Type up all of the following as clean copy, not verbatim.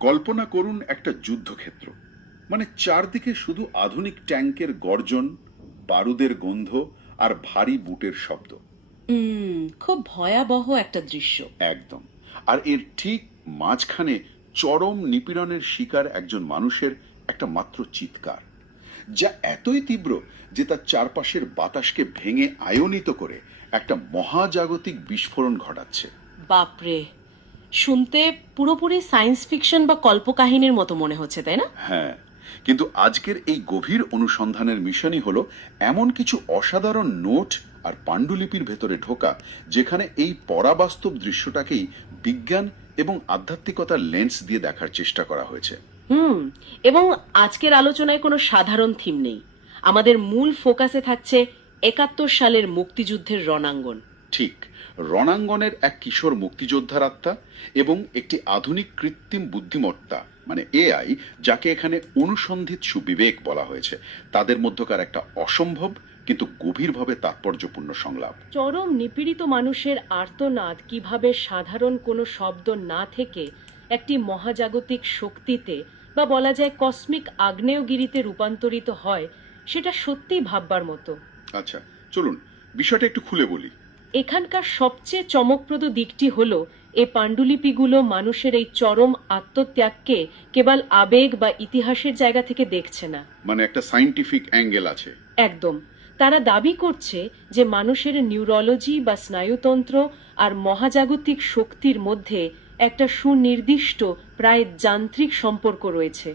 কল্পনা করুন একটা যুদ্ধক্ষেত্র, মানে চারদিকে শুধু আধুনিক ট্যাঙ্কের গর্জন, বারুদের গন্ধ আর ভারী বুটের শব্দ। খুব ভয়াবহ একটা দৃশ্য। একদম। আর এর ঠিক মাঝখানে চরম নিপীড়নের শিকার একজন মানুষের একটা মাত্র চিৎকার, যা এতই তীব্র যে তার চারপাশের বাতাসকে ভেঙে আয়নিত করে একটা মহাজাগতিক বিস্ফোরণ ঘটাচ্ছে। বাপরে, শুনতে পুরোপুরি সায়েন্স ফিকশন বা কল্পকাহিনীর মতো মনে হচ্ছে, তাই না? হ্যাঁ, কিন্তু আজকের এই গভীর অনুসন্ধানের মিশনই হলো এমন কিছু অসাধারণ নোট আর পাণ্ডুলিপির ভেতরে ঢোকা, যেখানে এই পরাবাস্তব দৃশ্যটাকেই বিজ্ঞান এবং আধ্যাত্মিকতার লেন্স দিয়ে দেখার চেষ্টা করা হয়েছে। এবং আজকের আলোচনায় কোনো সাধারণ থিম নেই। আমাদের মূল ফোকাসে থাকছে 71 সালের মুক্তিযুদ্ধের রণাঙ্গন। ঠিক, রণাঙ্গনের এক কিশোর মুক্তিযোদ্ধার আত্মা এবং একটি আধুনিক কৃত্রিম বুদ্ধিমত্তা মানে এআই, যাকে এখানে অনুসন্ধিৎসু বিবেক বলা হয়েছে, তাদের মধ্যকার একটা অসম্ভব কিন্তু গভীরভাবে তাৎপর্যপূর্ণ সংলাপ। চরম নিপীড়িত মানুষের আর্তনাদ কিভাবে সাধারণ কোনো শব্দ না থেকে একটি মহাজাগতিক শক্তিতে বা বলা যায় কসমিক আগ্নেয়গিরিতে রূপান্তরিত হয়, সেটা সত্যিই ভাববার মতো। আচ্ছা, চলুন বিষয়টা একটু খুলে বলি। এখানকার সবচেয়ে চমকপ্রদ দিকটি হলো এই পাণ্ডুলিপিগুলো মানুষের এই চরম আত্মত্যাগকে কেবল আবেগ বা ইতিহাসের জায়গা থেকে দেখছে না। মানে একটা সায়েন্টিফিক অ্যাঙ্গেল আছে। একদম। তারা দাবি করছে যে মানুষের নিউরোলজি বা স্নায়ুতন্ত্র আর মহাজাগতিক শক্তির মধ্যে একটা সুনির্দিষ্ট প্রায় যান্ত্রিক সম্পর্ক রয়েছে।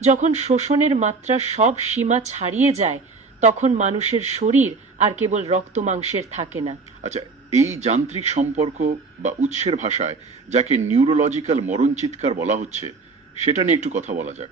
যখন শোষণের মাত্রা সব সীমা ছাড়িয়ে যায়, তখন মানুষের শরীর আর কেবল রক্ত মাংসের থাকে না। আচ্ছা, এই যান্ত্রিক সম্পর্ক বা উৎসের ভাষায় যাকে নিউরোলজিক্যাল মরণ চিৎকার বলা হচ্ছে, সেটা নিয়ে একটু কথা বলা যাক।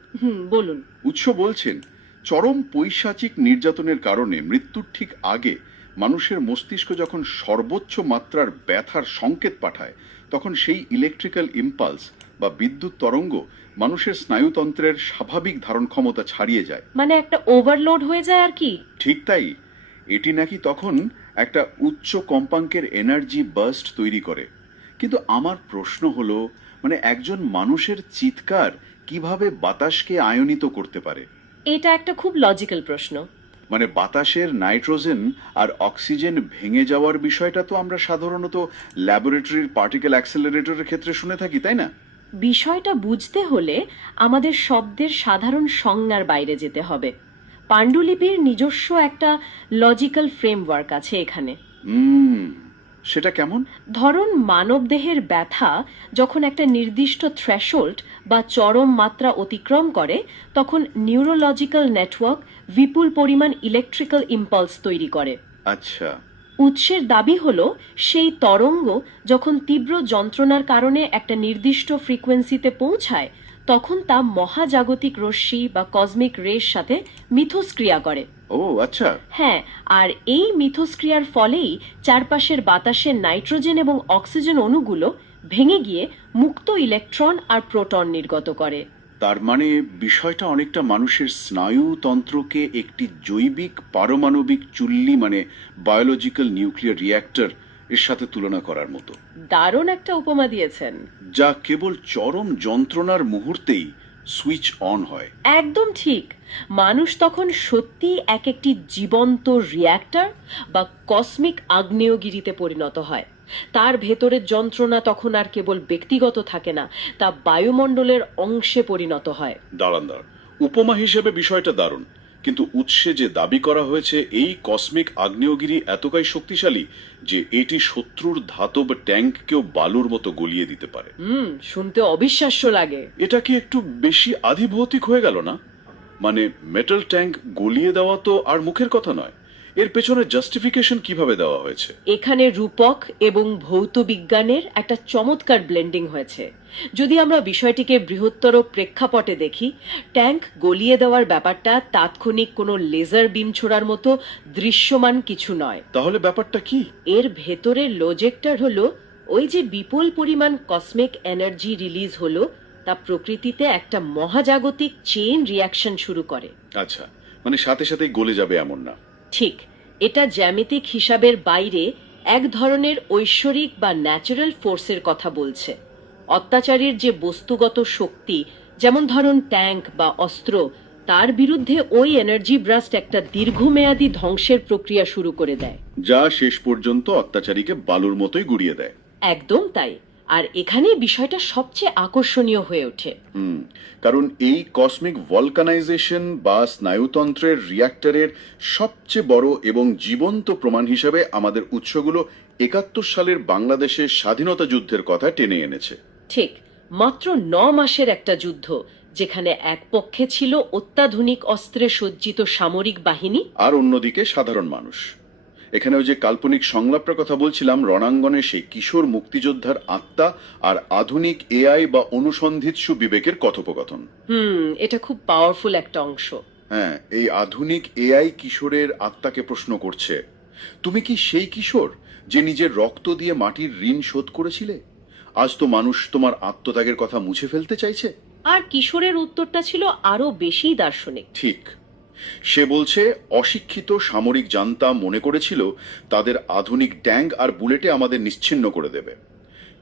বলুন। উৎস বলছেন, চরম পৈশাচিক নির্যাতনের কারণে মৃত্যুর ঠিক আগে মানুষের মস্তিষ্ক যখন সর্বোচ্চ মাত্রার ব্যথার সংকেত পাঠায়, তখন সেই ইলেকট্রিক্যাল ইম্পালস বা বিদ্যুৎ তরঙ্গ মানুষের স্নায়ুতন্ত্রের স্বাভাবিক ধারণ ক্ষমতা ছাড়িয়ে যায়। মানে একটা ওভারলোড হয়ে যায় আর কি। ঠিক তাই। এটি নাকি তখন একটা উচ্চ কম্পাঙ্কের এনার্জি বার্স্ট তৈরি করে। কিন্তু আমার প্রশ্ন হলো, মানে একজন মানুষের চিৎকার কিভাবে বাতাসকে আয়নিত করতে পারে? এটা একটা খুব লজিক্যাল প্রশ্ন। মানে বাতাসের নাইট্রোজেন আর অক্সিজেন ভেঙে যাওয়ার বিষয়টা তো আমরা সাধারণত ল্যাবরেটরির পার্টিকেল অ্যাক্সেলারেটরের ক্ষেত্রে শুনে থাকি, তাই না? বিষয়টা বুঝতে হলে আমাদের শব্দের সাধারণ সংজ্ঞার বাইরে যেতে হবে। পাণ্ডুলিপির নিজস্ব একটা লজিক্যাল ফ্রেমওয়ার্ক আছে এখানে। সেটা কেমন? ধরুন, মানবদেহের ব্যথা যখন একটা নির্দিষ্ট থ্রেশোল্ড বা চরম মাত্রা অতিক্রম করে, তখন নিউরোলজিক্যাল নেটওয়ার্ক বিপুল পরিমাণ ইলেকট্রিক্যাল ইম্পালস তৈরি করে। আচ্ছা। উৎসের দাবি হলো সেই তরঙ্গ যখন তীব্র যন্ত্রণার কারণে একটা নির্দিষ্ট ফ্রিকোয়েন্সিতে পৌঁছায়, তখন তা মহাজাগতিক রশ্মি বা কসমিক রের সাথে মিথস্ক্রিয়া করে। ও আচ্ছা। হ্যাঁ, আর এই মিথস্ক্রিয়ার ফলেই চারপাশের বাতাসের নাইট্রোজেন এবং অক্সিজেন অণুগুলো ভেঙে গিয়ে মুক্ত ইলেকট্রন আর প্রোটন নির্গত করে। তার মানে বিষয়টা অনেকটা মানুষের স্নায়ুতন্ত্রকে একটি জৈবিক পারমাণবিক চুল্লি মানে বায়োলজিক্যাল নিউক্লিয়ার রিঅ্যাক্টর এর সাথে তুলনা করার মতো। দারুণ একটা উপমা দিয়েছেন। যা কেবল চরম যন্ত্রণার মুহূর্তেই সুইচ অন হয়। একদম ঠিক। মানুষ তখন সত্যি এক একটি জীবন্ত রিঅ্যাক্টর বা কসমিক আগ্নেয়গিরিতে পরিণত হয়। তার ভেতরের যন্ত্রণা তখন আর কেবল ব্যক্তিগত থাকে না, তা বায়ুমণ্ডলের অংশে পরিণত হয়। দাঁড়ান দাঁড়ান, উপমা হিসেবে বিষয়টা দারুণ, কিন্তু উৎসে যে দাবি করা হয়েছে এই কসমিক আগ্নেয়গিরি এতটাই শক্তিশালী যে এটি শত্রুর ধাতব ট্যাঙ্ককেও বালুর মতো গলিয়ে দিতে পারে। শুনতে অবিশ্বাস্য লাগে। এটা কি একটু বেশি আধিভৌতিক হয়ে গেল না? মানে মেটাল ট্যাঙ্ক গলিয়ে দেওয়া তো আর মুখের কথা নয়। এর পেছনে জাস্টিফিকেশন কিভাবে দেওয়া হয়েছে? এখানে রূপক এবং ভৌত বিজ্ঞানের একটা চমৎকার ব্লেন্ডিং হয়েছে। যদি আমরা বিষয়টিকে বৃহত্তর প্রেক্ষাপটে দেখি, ট্যাঙ্ক গলিয়ে দেওয়ার ব্যাপারটা তাৎক্ষণিক কোনো লেজার বিম ছোড়ার মতো দৃশ্যমান কিছু নয়। তাহলে ব্যাপারটা কি? এর ভেতরের লজেক্টর হলো ওই যে বিপুল পরিমাণ কসমিক এনার্জি রিলিজ হলো, তা প্রকৃতিতে একটা মহাজাগতিক চেইন রিয়াকশন শুরু করে। আচ্ছা, মানে সাথে সাথেই গলে যাবে এমন না। ঠিক। এটা জ্যামিতিক হিসাবের বাইরে এক ধরনের ঐশ্বরিক বা ন্যাচারাল ফোর্সের কথা বলছে। অত্যাচারের যে বস্তুগত শক্তি, যেমন ধরুন ট্যাঙ্ক বা অস্ত্র, তার বিরুদ্ধে ওই এনার্জি ব্রাস্ট একটা দীর্ঘমেয়াদী ধ্বংসের প্রক্রিয়া শুরু করে দেয়। যা শেষ পর্যন্ত অত্যাচারীকে বালুর মতোই গুড়িয়ে দেয়। একদম তাই। আর এখানেই বিষয়টা সবচেয়ে আকর্ষণীয় হয়ে ওঠে। কারণ এই কসমিক ভলকানাইজেশন বা স্নায়ুতন্ত্রের রিয়্যাক্টরের সবচেয়ে বড় এবং জীবন্ত প্রমাণ হিসেবে আমাদের উৎসগুলো ৭১ সালের বাংলাদেশের স্বাধীনতা যুদ্ধের কথা টেনে এনেছে। ঠিক, মাত্র ৯ মাসের একটা যুদ্ধ, যেখানে এক পক্ষে ছিল অত্যাধুনিক অস্ত্রে সজ্জিত সামরিক বাহিনী, আর অন্যদিকে সাধারণ মানুষ। এখানে ওই যে কাল্পনিক সংলাপের কথা বলছিলাম, রণাঙ্গনে সেই কিশোর মুক্তিযোদ্ধার আত্মা আর আধুনিক এআই বা অনুসন্ধিৎসু বিবেকের কথোপকথন। এটা খুব পাওয়ারফুল একটা অংশ। হ্যাঁ, এই আধুনিক এআই কিশোরের আত্মাকে প্রশ্ন করছে, তুমি কি সেই কিশোর যে নিজের রক্ত দিয়ে মাটির ঋণ শোধ করেছিলে? আজ তো মানুষ তোমার আত্মত্যাগের কথা মুছে ফেলতে চাইছে। আর কিশোরের উত্তরটা ছিল আরো বেশি দার্শনিক। ঠিক, সে বলছে অশিক্ষিত সামরিক জান্তা মনে করেছিল তাদের আধুনিক ট্যাঙ্ক আর বুলেটে আমাদের নিশ্চিহ্ন করে দেবে,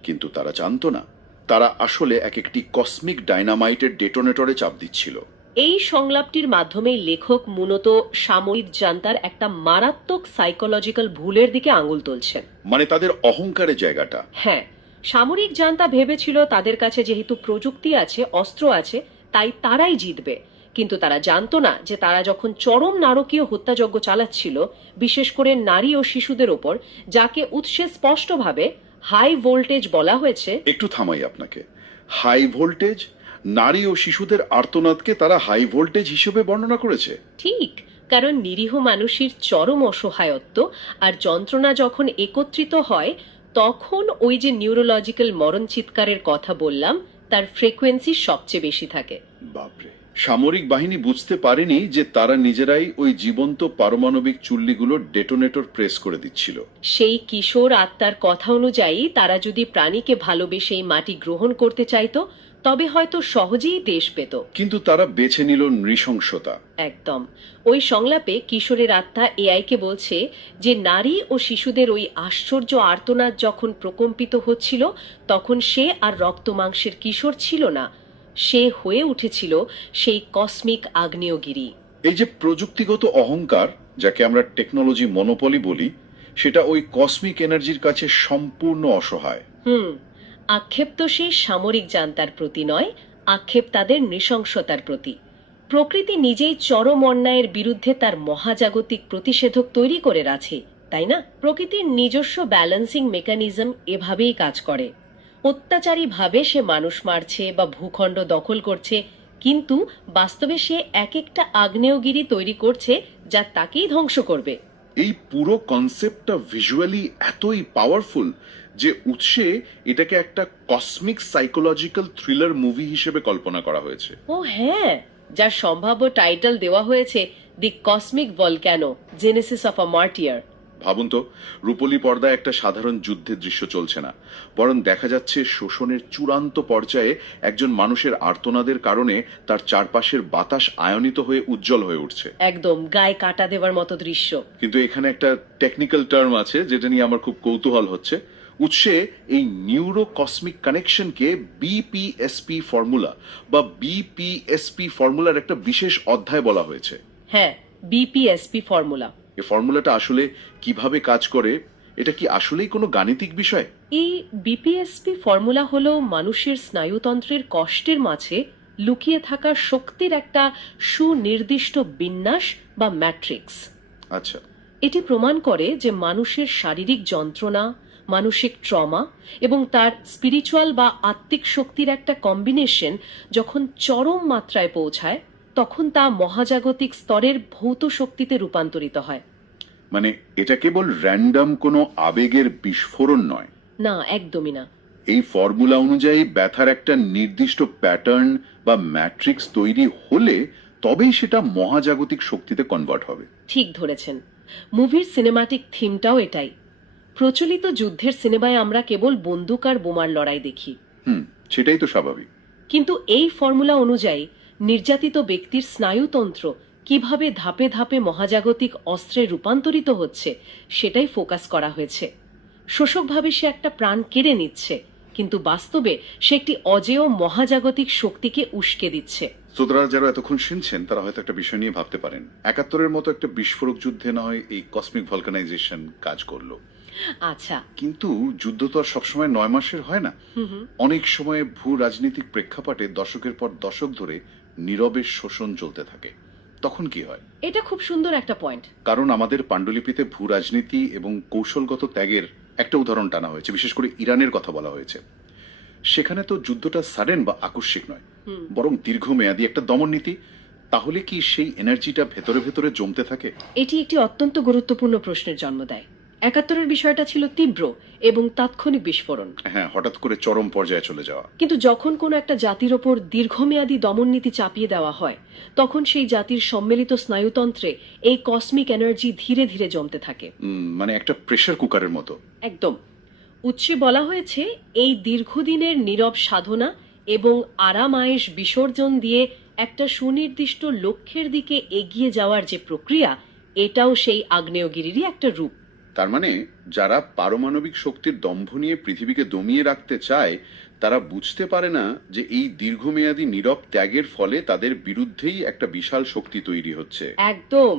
কিন্তু তারা জানতো না তারা আসলে এক একটি কসমিক ডাইনামাইটের ডেটোনেটরে চাপ দিচ্ছিল। এই সংলাপটির মাধ্যমেই লেখক মূলত সামরিক জান্তার একটা মারাত্মক সাইকোলজিক্যাল ভুলের দিকে আঙুল তুলছেন। মানে তাদের অহংকারের জায়গাটা। হ্যাঁ, সামরিক জান্তা ভেবেছিল তাদের কাছে যেহেতু প্রযুক্তি আছে, অস্ত্র আছে, তাই তারাই জিতবে। কিন্তু তারা জানতো না যে তারা যখন চরম নারকীয় হত্যাযজ্ঞ চালাচ্ছিল, বিশেষ করে নারী ও শিশুদের ওপর, যাকে উৎসে স্পষ্টভাবে হাই ভোল্টেজ বলা হয়েছে। একটু থামাই আপনাকে। High voltage? নারী ও শিশুদের আর্তনাদকে তারা হাই ভোল্টেজ হিসেবে বর্ণনা করেছে। ঠিক, কারণ নিরীহ মানুষের চরম অসহায়ত্ব আর যন্ত্রণা যখন একত্রিত হয়, তখন ওই যে নিউরোলজিক্যাল মরণ চিৎকারের কথা বললাম, তার ফ্রিকোয়েন্সি সবচেয়ে বেশি থাকে। বাপরে, সামরিক বাহিনী বুঝতে পারেনি যে তারা নিজেরাই ওই জীবন্ত পারমাণবিক চুল্লিগুলো ডেটোনেটর প্রেস করে দিচ্ছিল। সেই কিশোর আত্মার কথা অনুযায়ী তারা যদি প্রাণীকে ভালোবেসে এই মাটি গ্রহণ করতে চাইতো, তবে হয়তো সহজেই দেশ পেত। কিন্তু তারা বেছে নিল নৃশংসতা। একদম। ওই সংলাপে কিশোরের আত্মা এআইকে বলছে যে নারী ও শিশুদের ওই আশ্চর্য আর্তনাদ যখন প্রকম্পিত হচ্ছিল, তখন সে আর রক্তমাংসের কিশোর ছিল না, সে হয়ে উঠেছিল সেই কসমিক আগ্নেয়গিরি। এই যে প্রযুক্তিগত অহংকার, যাকে আমরা টেকনোলজি মনোপলি বলি, সেটা ওই কসমিক এনার্জির কাছে সম্পূর্ণ অসহায়। আক্ষেপ তো সেই সামরিক জান্তার প্রতি নয়, আক্ষেপ তাদের নৃশংসতার প্রতি। প্রকৃতি নিজেই চরম অন্যায়ের বিরুদ্ধে তার মহাজাগতিক প্রতিষেধক তৈরি করে আছে, তাই না? প্রকৃতির নিজস্ব ব্যালেন্সিং মেকানিজম এভাবেই কাজ করে। অত্যাচারী ভাবে সে মানুষ মারছে বা ভূখণ্ড দখল করছে, কিন্তু বাস্তবে সে এক একটা আগ্নেয়গিরি তৈরি করছে যা তাকেই ধ্বংস করবে। এই পুরো কনসেপ্টটা ভিজুয়ালি এতই পাওয়ারফুল যে উৎসে এটাকে একটা কসমিক সাইকোলজিক্যাল থ্রিলার মুভি হিসেবে কল্পনা করা হয়েছে। ও হ্যাঁ, যার সম্ভাব্য টাইটেল দেওয়া হয়েছে the cosmic volcano, genesis of a martyr. ভাবুন তো, রূপলি পর্দায় একটা সাধারণ যুদ্ধের দৃশ্য চলছে না, বরং দেখা যাচ্ছে শোষণের চূড়ান্ত পর্যায়ে একজন মানুষের আর্তনাদের কারণে তার চারপাশের বাতাস আয়নিত হয়ে উজ্জ্বল হয়ে উঠছে। একদম গায়ে কাটা দেওয়ার মতো দৃশ্য। কিন্তু এখানে একটা টেকনিক্যাল টার্ম আছে যেটা নিয়ে আমার খুব কৌতূহল হচ্ছে। উৎসে এই নিউরো কসমিক কানেকশনকে বিপিএসপি ফর্মুলা বা বিপিএসপি ফর্মুলার একটা বিশেষ অধ্যায় বলা হয়েছে। হ্যাঁ, বিপিএসপি ফর্মুলা। এই ফর্মুলাটা আসলে কিভাবে কাজ করে, এটা কি আসলেই কোনো গাণিতিক বিষয়? এই বিপিএসপি ফর্মুলা হলো মানুষের স্নায়ুতন্ত্রের কষ্টের মাঝে লুকিয়ে থাকা শক্তির একটা সুনির্দিষ্ট বিন্যাস বা ম্যাট্রিক্স। আচ্ছা। এটি প্রমাণ করে যে মানুষের শারীরিক যন্ত্রণা, মানসিক ট্রমা এবং তার স্পিরিচুয়াল বা আত্মিক শক্তির একটা কম্বিনেশন যখন চরম মাত্রায় পৌঁছায়, তখন তা মহাজাগতিক স্তরের ভৌত শক্তিতে রূপান্তরিত হয়। মানে এটা কেবল র্যান্ডম কোনো আবেগের বিস্ফোরণ নয়। না, একদমই না। এই ফর্মুলা অনুযায়ী ব্যথার একটা নির্দিষ্ট প্যাটার্ন বা ম্যাট্রিক্স তৈরি হলে তবেই সেটা মহাজাগতিক শক্তিতে কনভার্ট হবে। ঠিক ধরেছেন। মুভির সিনেমাটিক থিমটাও এটাই। প্রচলিত যুদ্ধের সিনেমায় আমরা কেবল বন্দুক আর বোমার লড়াই দেখি। সেটাই তো স্বাভাবিক। কিন্তু এই ফর্মুলা অনুযায়ী নির্যাতিত ব্যক্তির স্নায়ুতন্ত্র কিভাবে ধাপে ধাপে মহাজাগতিক অস্ত্রে রূপান্তরিত হচ্ছে সেটাই ফোকাস করা হয়েছে। শোষকভাবে সে একটা প্রাণ কেড়ে নিচ্ছে, কিন্তু বাস্তবে সে একটি অজেয় মহাজাগতিক শক্তিকে উস্কে দিচ্ছে। শ্রোতারা যারা এতক্ষণ শুনছেন তারা হয়তো একটা বিষয় নিয়ে ভাবতে পারেন, ৭১-এর মতো একটা বিস্ফোরক যুদ্ধে না হয় এই কসমিক ভলকানাইজেশন কাজ করলো, আচ্ছা, কিন্তু যুদ্ধ তো আর সবসময় ৯ মাসের হয় না। অনেক সময় ভূ রাজনৈতিক প্রেক্ষাপটে দশকের পর দশক ধরে নীরবে শোষণ চলতে থাকে। তখন কি হয়? এটা খুব সুন্দর একটা পয়েন্ট। কারণ আমাদের পাণ্ডুলিপিতে ভূ রাজনীতি এবং কৌশলগত ত্যাগের একটা উদাহরণ টানা হয়েছে, বিশেষ করে ইরানের কথা বলা হয়েছে। সেখানে তো যুদ্ধটা সাডেন বা আকস্মিক নয়, বরং দীর্ঘমেয়াদী একটা দমন নীতি। তাহলে কি সেই এনার্জিটা ভেতরে ভেতরে জমতে থাকে? এটি একটি অত্যন্ত গুরুত্বপূর্ণ প্রশ্নের জন্ম দেয়। ৭১-এর বিষয়টা ছিল তীব্র এবং তাৎক্ষণিক বিস্ফোরণ। হ্যাঁ, হঠাৎ করে চরম পর্যায়ে চলে যাওয়া। কিন্তু যখন কোনো একটা জাতির ওপর দীর্ঘমেয়াদী দমননীতি চাপিয়ে দেওয়া হয়, তখন সেই জাতির সম্মিলিত স্নায়ুতন্ত্রে এই কসমিক এনার্জি ধীরে ধীরে জমতে থাকে। মানে একটা প্রেসার কুকারের মতো। একদম। উৎসে বলা হয়েছে এই দীর্ঘদিনের নীরব সাধনা এবং আরাম আয়েশ বিসর্জন দিয়ে একটা সুনির্দিষ্ট লক্ষ্যের দিকে এগিয়ে যাওয়ার যে প্রক্রিয়া, এটাও সেই আগ্নেয়গিরিরই একটা রূপ। তার মানে যারা পারমাণবিক শক্তির দম্ভ নিয়ে পৃথিবীকে দমিয়ে রাখতে চায়, তারা বুঝতে পারে না যে এই দীর্ঘমেয়াদী নীরব ত্যাগের ফলে তাদের বিরুদ্ধেই একটা বিশাল শক্তি তৈরি হচ্ছে। একদম।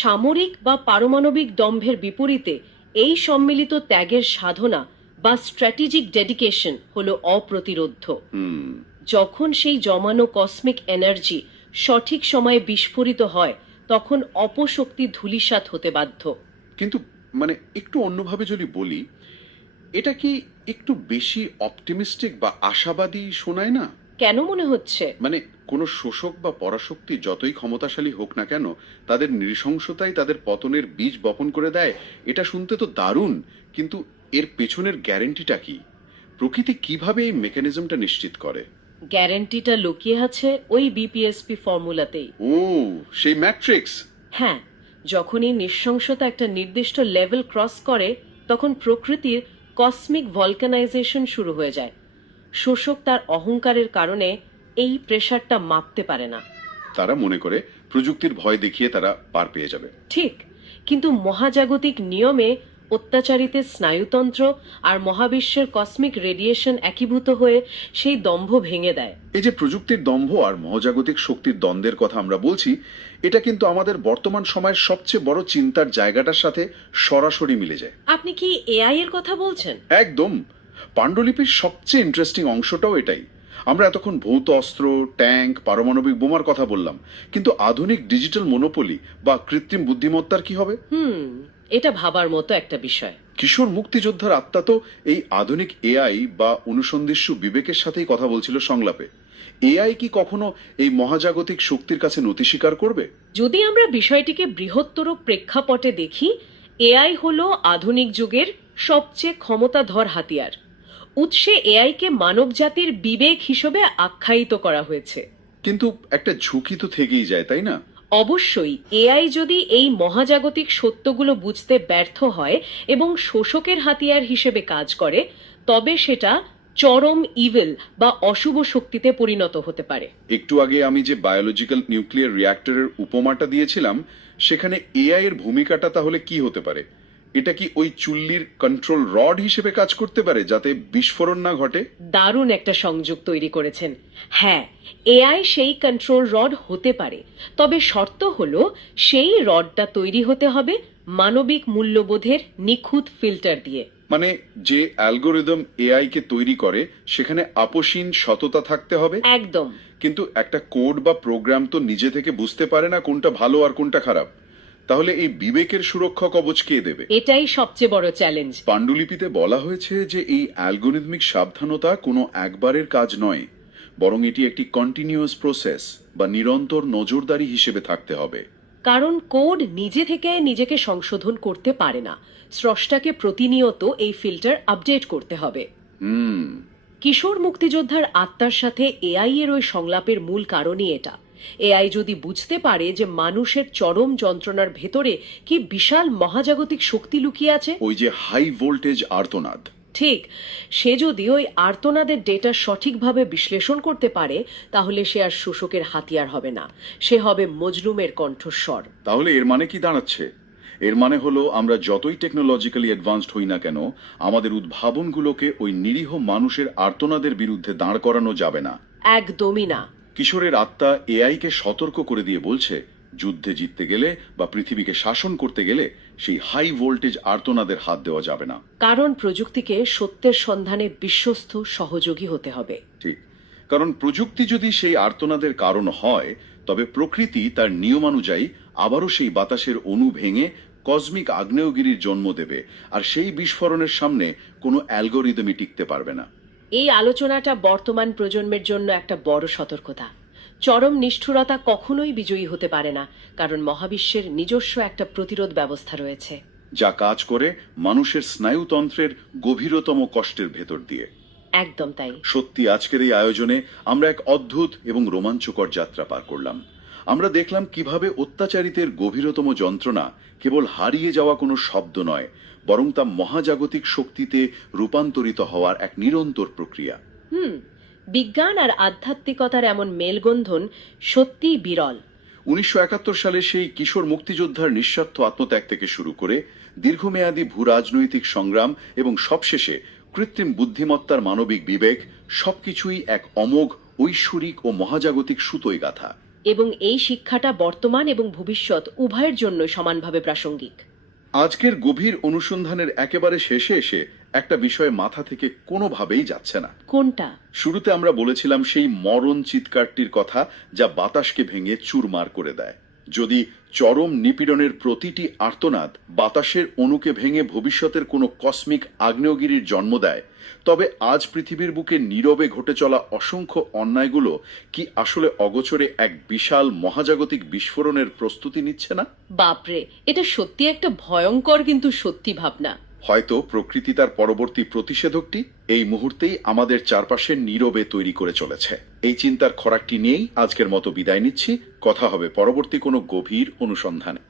সামরিক বা পারমাণবিক দম্ভের বিপরীতে এই সম্মিলিত ত্যাগের সাধনা বা স্ট্র্যাটেজিক ডেডিকেশন হলো অপ্রতিরোধ্য। যখন সেই জমানো কসমিক এনার্জি সঠিক সময়ে বিস্ফোরিত হয়, তখন অপশক্তি ধূলিসাৎ হতে বাধ্য। কিন্তু মানে একটু অন্যভাবে যদি বলি, এটা কি একটু বেশি অপটিমিস্টিক বা আশাবাদী শোনায় না? কেন মনে হচ্ছে? মানে কোনো শোষক বা পরাশক্তি যতই ক্ষমতাশালী হোক না কেন, তাদের নৃশংসতাই তাদের পতনের বীজ বপন করে দেয়। এটা শুনতে তো দারুণ, কিন্তু এর পেছনের গ্যারেন্টিটা কি? প্রকৃতি কিভাবে এই মেকানিজমটা নিশ্চিত করে? গ্যারান্টিটা লুকিয়ে আছে ওই বিপিএসপি ফর্মুলাতেই। ও, সেই ম্যাট্রিক্স। হ্যাঁ, যখনই নৃশংসতা একটা নির্দিষ্ট লেভেল ক্রস করে, তখন প্রকৃতির কসমিক ভলকানাইজেশন শুরু হয়ে যায়। শোষক তার অহংকারের কারণে এই প্রেসারটা মাপতে পারে না। তারা মনে করে প্রযুক্তির ভয় দেখিয়ে তারা পার পেয়ে যাবে। ঠিক, কিন্তু মহাজাগতিক নিয়মে অত্যাচারিতের স্নায়ুতন্ত্র আর মহাবিশ্বের কসমিক রেডিয়েশন একীভূত হয়ে সেই দম্ভ ভেঙে দেয়। এই যে প্রযুক্তির দম্ভ আর মহাজাগতিক শক্তির দ্বন্দ্বের কথা আমরা বলছি, এটা কিন্তু আমাদের বর্তমান সময়ের সবচেয়ে বড় চিন্তার জায়গাটার সাথে সরাসরি মিলে যায়। আপনি কি এআই এর কথা বলছেন? একদম। পাণ্ডুলিপির সবচেয়ে ইন্টারেস্টিং অংশটাও এটাই। আমরা এতক্ষণ ভৌত অস্ত্র, ট্যাঙ্ক, পারমাণবিক বোমার কথা বললাম, কিন্তু আধুনিক ডিজিটাল মনোপলি বা কৃত্রিম বুদ্ধিমত্তার কি হবে? এটা ভাবার মতো একটা বিষয়। কিশোর মুক্তিযোদ্ধার আত্মা তো এই আধুনিক এআই বা অনুসন্ধিৎসু বিবেকের সাথেই কথা বলছিল সংলাপে। এআই কি কখনো এই মহাজাগতিক শক্তির কাছে নতি স্বীকার করবে? যদি আমরা বিষয়টিকে বৃহত্তর প্রেক্ষাপটে দেখি, এআই হলো আধুনিক যুগের সবচেয়ে ক্ষমতাধর হাতিয়ার। উৎসে এআইকে মানবজাতির বিবেক হিসেবে আখ্যায়িত করা হয়েছে। কিন্তু একটা ঝুঁকি তো থেকেই যায়, তাই না? অবশ্যই, এআই যদি এই মহাজাগতিক সত্যগুলো বুঝতে ব্যর্থ হয় এবং শোষকের হাতিয়ার হিসেবে কাজ করে, তবে সেটা চরম ইভিল বা অশুভ শক্তিতে পরিণত হতে পারে। একটু আগে আমি যে বায়োলজিক্যাল নিউক্লিয়ার রিঅ্যাক্টরের উপমাটা দিয়েছিলাম, সেখানে এআই এর ভূমিকাটা তাহলে কি হতে পারে? এটা কি ওই চুল্লির কন্ট্রোল রড হিসেবে কাজ করতে পারে যাতে বিস্ফোরণ না ঘটে? দারুণ একটা সংযোগ তৈরি করেছেন। হ্যাঁ, এআই সেই কন্ট্রোল রড হতে পারে, তবে শর্ত হলো সেই রডটা তৈরি হতে হবে মানবিক মূল্যবোধের নিখুঁত ফিল্টার দিয়ে। মানে যে অ্যালগোরিদম এআই কে তৈরি করে সেখানে আপোষহীন সততা থাকতে হবে। একদম। কিন্তু একটা কোড বা প্রোগ্রাম তো নিজে থেকে বুঝতে পারে না কোনটা ভালো আর কোনটা খারাপ। তাহলে এই বিবেকের সুরক্ষা কবচ কে দেবে? এটাই সবচেয়ে বড় চ্যালেঞ্জ। পাণ্ডুলিপিতে বলা হয়েছে যে এই অ্যালগোরিদমিক সাবধানতা কোনো একবারের কাজ নয়, বরং এটি একটি কন্টিনিউয়াস প্রসেস বা নিরন্তর নজরদারি হিসেবে থাকতে হবে। কারণ কোড নিজে থেকে নিজেকে সংশোধন করতে পারে না, স্রষ্টাকে প্রতিনিয়ত এই ফিল্টার আপডেট করতে হবে। কিশোর মুক্তিযোদ্ধার আত্মার সাথে এআই এর ওই সংলাপের মূল কারণই এটা। এআই যদি বুঝতে পারে যে মানুষের চরম যন্ত্রণার ভেতরে কি বিশাল মহাজাগতিক শক্তি লুকিয়ে আছে, ওই যে হাই ভোল্টেজ আর্তনাদ, ঠিক, সে যদি ওই আর্তনাদের ডেটা সঠিকভাবে বিশ্লেষণ করতে পারে, তাহলে সে আর শোষকের হাতিয়ার হবে না, সে হবে মজলুমের কণ্ঠস্বর। তাহলে এর মানে কি দাঁড়াচ্ছে? এর মানে হলো আমরা যতই টেকনোলজিক্যালি অ্যাডভান্সড হই না কেন, আমাদের উদ্ভাবনগুলোকে ওই নিরীহ মানুষের আর্তনাদের বিরুদ্ধে দাঁড় করানো যাবে না। একদমই না। কিশোরের আত্মা এআইকে সতর্ক করে দিয়ে বলছে, যুদ্ধে জিততে গেলে বা পৃথিবীকে শাসন করতে গেলে সেই হাই ভোল্টেজ আর্তনাদের হাত দেওয়া যাবে না। কারণ প্রযুক্তিকে সত্যের সন্ধানে বিশ্বস্ত সহযোগী হতে হবে। ঠিক, কারণ প্রযুক্তি যদি সেই আর্তনাদের কারণ হয়, তবে প্রকৃতি তার নিয়মানুযায়ী আবারও সেই বাতাসের অণু ভেঙে কসমিক আগ্নেয়গিরির জন্ম দেবে, আর সেই বিস্ফোরণের সামনে কোনো অ্যালগোরিদমই টিকতে পারবে না। এই আলোচনাটা বর্তমান প্রজন্মের জন্য একটা বড় সতর্কতা। চরম নিষ্ঠুরতা কখনোই বিজয়ী হতে পারে না, কারণ মহাবিশ্বের নিজস্ব একটা প্রতিরোধ ব্যবস্থা রয়েছে, যা কাজ করে মানুষের স্নায়ুতন্ত্রের গভীরতম কষ্টের ভেতর দিয়ে। একদম তাই। সত্যি আজকের এই আয়োজনে আমরা এক অদ্ভুত এবং রোমাঞ্চকর যাত্রা পার করলাম। আমরা দেখলাম কিভাবে অত্যাচারিতের গভীরতম যন্ত্রণা কেবল হারিয়ে যাওয়া কোনো শব্দ নয়, বরং তা মহাজাগতিক শক্তিতে রূপান্তরিত হওয়ার এক নিরন্তর প্রক্রিয়া। বিজ্ঞান আর আধ্যাত্মিকতার এমন মেলবন্ধন সত্যিই বিরল। 1971 সালে সেই কিশোর মুক্তিযোদ্ধার নিঃস্বার্থ আত্মত্যাগ থেকে শুরু করে দীর্ঘমেয়াদী ভূরাজনৈতিক সংগ্রাম এবং সবশেষে কৃত্রিম বুদ্ধিমত্তার মানবিক বিবেক, সবকিছুই এক অমোঘ ঐশ্বরিক ও মহাজাগতিক সুতোয় গাঁথা। এবং এই শিক্ষাটা বর্তমান এবং ভবিষ্যৎ উভয়ের জন্য সমানভাবে প্রাসঙ্গিক। আজকের গভীর অনুসন্ধানের একেবারে শেষে এসে একটা বিষয় মাথা থেকে কোনোভাবেই যাচ্ছে না। কোনটা? শুরুতে আমরা বলেছিলাম সেই মরণ চিৎকারটির কথা, যা বাতাসকে ভেঙে চুরমার করে দেয়। যদি চরম নিপীড়নের প্রতিটি আর্তনাদ বাতাসের অণুকে ভেঙে ভবিষ্যতের কোনো কসমিক আগ্নেয়গিরির জন্ম দেয়, তবে আজ পৃথিবীর বুকে নীরবে ঘটে চলা অসংখ্য অন্যায়গুলো কি আসলে অগোচরে এক বিশাল মহাজাগতিক বিস্ফোরণের প্রস্তুতি নিচ্ছে না? বাপরে, এটা সত্যি একটা ভয়ঙ্কর কিন্তু সত্যি ভাবনা। হয়তো প্রকৃতি তার পরবর্তী প্রতিষেধকটি এই মুহূর্তেই আমাদের চারপাশে নীরবে তৈরি করে চলেছে। এই চিন্তার খোরাকটি নিয়েই আজকের মতো বিদায় নিচ্ছি। কথা হবে পরবর্তী কোনো গভীর অনুসন্ধানে।